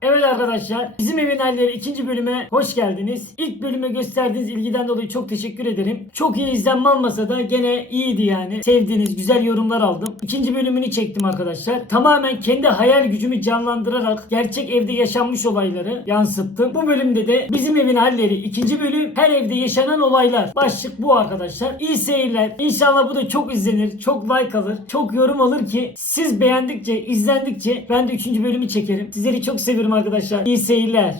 And Evet arkadaşlar, bizim evin halleri ikinci bölüme hoş geldiniz. İlk bölüme gösterdiğiniz ilgiden dolayı çok teşekkür ederim. Çok iyi izlenme almasa da gene iyiydi yani. Sevdiğiniz güzel yorumlar aldım. İkinci bölümünü çektim arkadaşlar. Tamamen kendi hayal gücümü canlandırarak gerçek evde yaşanmış olayları yansıttım. Bu bölümde de bizim evin halleri ikinci bölüm. Her evde yaşanan olaylar. Başlık bu arkadaşlar. İyi seyirler. İnşallah bu da çok izlenir, çok like alır, çok yorum alır ki siz beğendikçe, izlendikçe ben de üçüncü bölümü çekerim. Sizleri çok seviyorum arkadaşlar. İyi seyirler.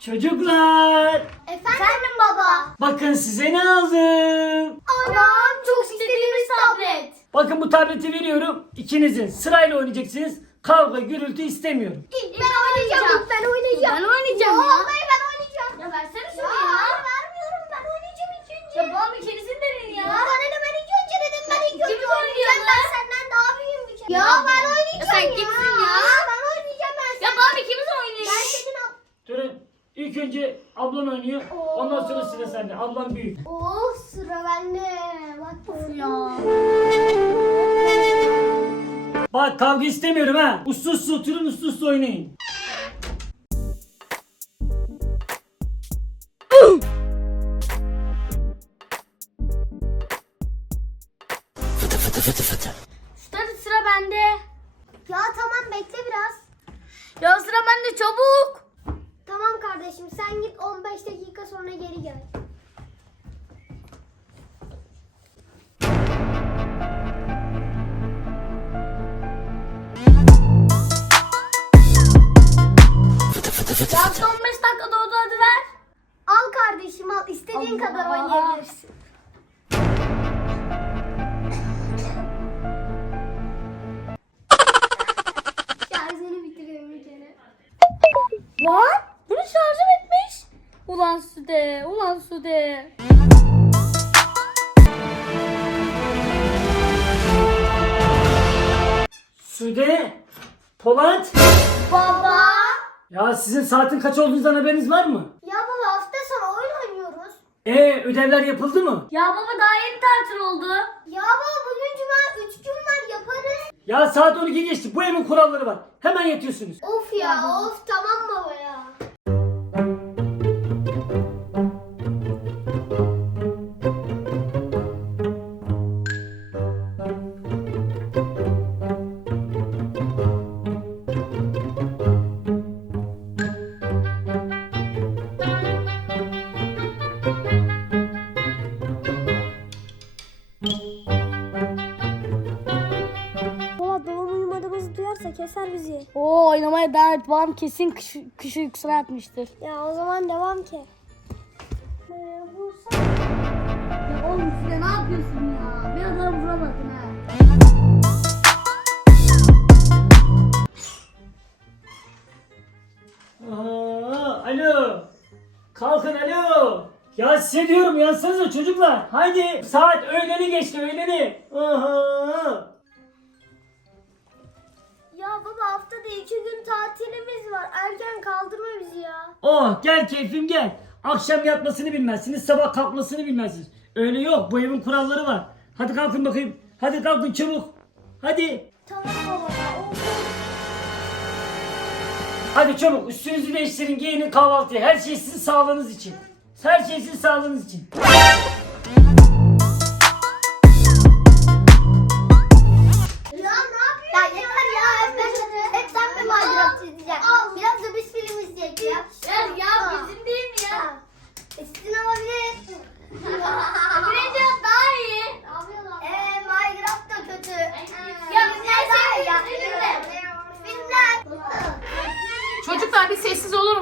Çocuklar, Efendim baba. bakın size ne aldım. Anam çok istediğimiz tablet. Bakın bu tableti veriyorum. İkinizin sırayla oynayacaksınız. Kavga, gürültü istemiyorum. Ben oynayacağım. Ben oynayacağım. Ben oynayacağım ya. Vallahi ben oynayacağım. Ya versene şunu Ya, ya. vermiyorum ben oynayacağım ilk önce. Ya babam ikinizin derin Ya ya. bana ne ben ilk önce dedim ben ilk önce İkimiz oynayacağım. oynayalım. Ben senden daha büyüğüm bir kere. Ya ben oynayacağım Ya sen kimsin ya? Ben oynayacağım ben. Ya babam ikimiz oynayalım. Ben senin ab... Durun. İlk önce ablan oynuyor. Ondan sonra sıra sende. Ablam büyük. Oh sıra bende. Bak of Ya. Bak kavga istemiyorum ha. Uslu uslu oturun uslu uslu oynayın. Şurada sıra bende. Ya tamam bekle biraz. Ya sıra bende çabuk. Tamam kardeşim sen git 15 dakika sonra geri gel. Ulan Sude. Sude. Polat. Baba. Ya sizin saatin kaç olduğunuzdan haberiniz var mı? Ya baba hafta sonu oyun oynuyoruz. E ödevler yapıldı mı? Ya baba daha yeni tatil oldu. Ya baba bugün cuma 3 gün var yaparız. Ya saat 12 geçti. Bu evin kuralları var. Hemen yatıyorsunuz. Of ya of tamam oynamaya devam. Babam kesin kış, kış uykusuna yatmıştır. Ya o zaman devam ki. Ya oğlum Sude ne yapıyorsun ya? Bir adam vuramadın ha. Aa, alo. Kalkın alo. Ya size diyorum yansanıza çocuklar. Haydi. Saat öğleni geçti öğleni. Aha. Ya baba haftada iki gün tatilimiz var. Erken kaldırma bizi ya. Oh gel keyfim gel. Akşam yatmasını bilmezsiniz, sabah kalkmasını bilmezsiniz. Öyle yok. Bu evin kuralları var. Hadi kalkın bakayım. Hadi kalkın çabuk. Hadi. Tamam baba. Hadi çabuk. Üstünüzü değiştirin, giyinin kahvaltıya. Her şey sizin sağlığınız için. Her şey sizin sağlığınız için.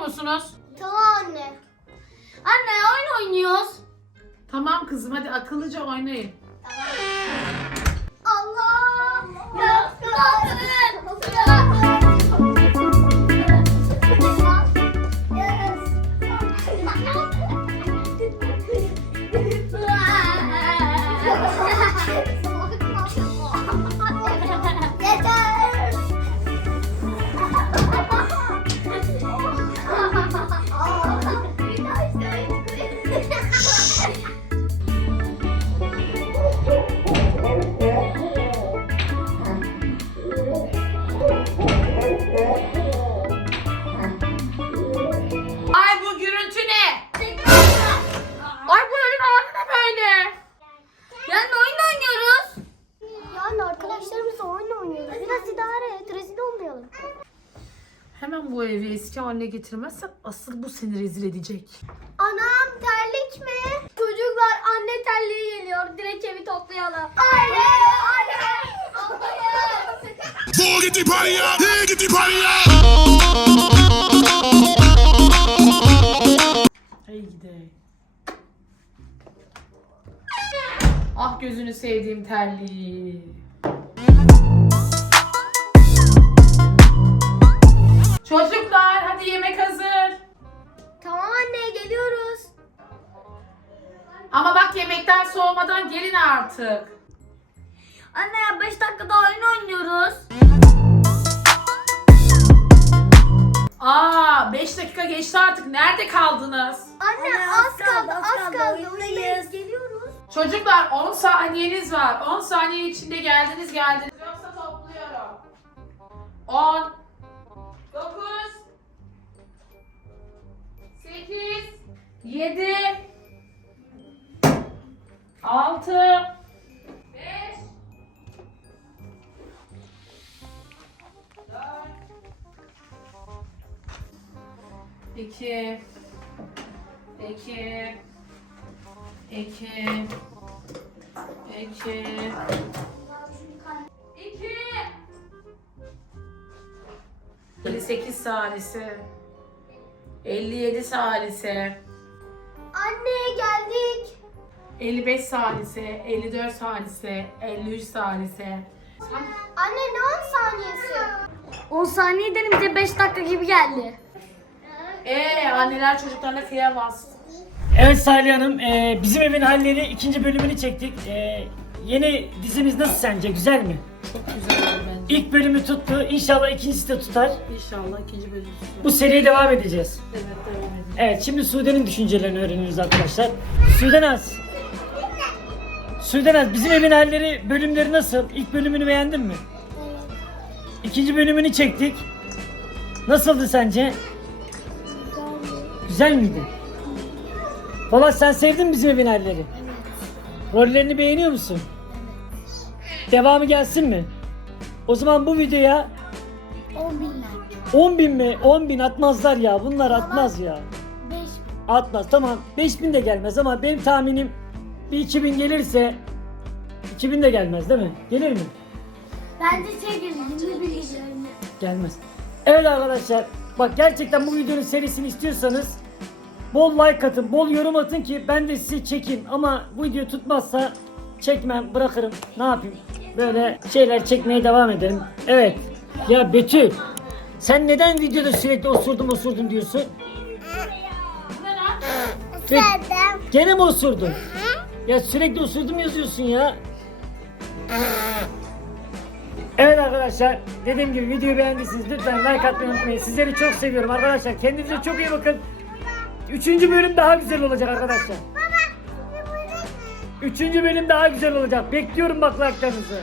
Musunuz? Tamam anne. Anne oyun oynuyoruz. Tamam kızım hadi akıllıca oynayın. Allah. Ya Yeter. Haline getirmezsen asıl bu seni rezil edecek. Anam terlik mi? Çocuklar anne terliği geliyor. Direkt evi toplayalım. Anne! Anne! Yeah, get the party up. Hey gidey. Ah gözünü sevdiğim terliği. Ama bak yemekler soğumadan gelin artık. Anne ya 5 dakika daha oyun oynuyoruz. Aa 5 dakika geçti artık. Nerede kaldınız? Anne, az, kaldı, az kaldı. Oyundayız. Geliyoruz. Çocuklar 10 saniyeniz var. 10 saniye içinde geldiniz geldiniz. 2 2 2 2 2 58 salise 57 salise Anne geldik. 55 salise 54 salise 53 salise Anne ne 10 saniyesi? 10 saniye dedim bize 5 dakika gibi geldi. Ee anneler çocuklarına kıyamaz. Evet Salih Hanım, e, bizim evin halleri ikinci bölümünü çektik. E, yeni dizimiz nasıl sence? Güzel mi? Çok güzel oldu bence. İlk bölümü tuttu. İnşallah ikincisi de tutar. İnşallah ikinci bölüm. Bu seriye devam edeceğiz. Evet devam edelim. Evet, şimdi Sude'nin düşüncelerini öğreniyoruz arkadaşlar. Sudenaz. Sudenaz, bizim evin halleri bölümleri nasıl? İlk bölümünü beğendin mi? İkinci bölümünü çektik. Nasıldı sence? Güzel miydi? Polat sen sevdin bizim evin halleri? Rollerini beğeniyor musun? Devamı gelsin mi? O zaman bu videoya 10 binler. 10 bin mi? 10 bin atmazlar ya. Bunlar atmaz ya. 5 Atmaz. Tamam 5000 de gelmez ama benim tahminim bir 2000 gelirse 2000 de gelmez değil mi? Gelir mi? Bence şey gelir. 20 bin üzerine. Gelmez. Evet arkadaşlar bak gerçekten bu videonun serisini istiyorsanız bol like atın, bol yorum atın ki ben de sizi çekeyim ama bu video tutmazsa çekmem, bırakırım. Ne yapayım? Böyle şeyler çekmeye devam ederim. Evet. Ya Betül sen neden videoda sürekli osurdum osurdum diyorsun? Ve- Gene mi osurdun? Ya sürekli osurdum yazıyorsun ya. Evet arkadaşlar dediğim gibi videoyu beğendiyseniz lütfen like atmayı unutmayın. Sizleri çok seviyorum arkadaşlar. Kendinize çok iyi bakın. Üçüncü bölüm daha güzel olacak arkadaşlar. Üçüncü bölüm daha güzel olacak. Bekliyorum bak like'larınızı.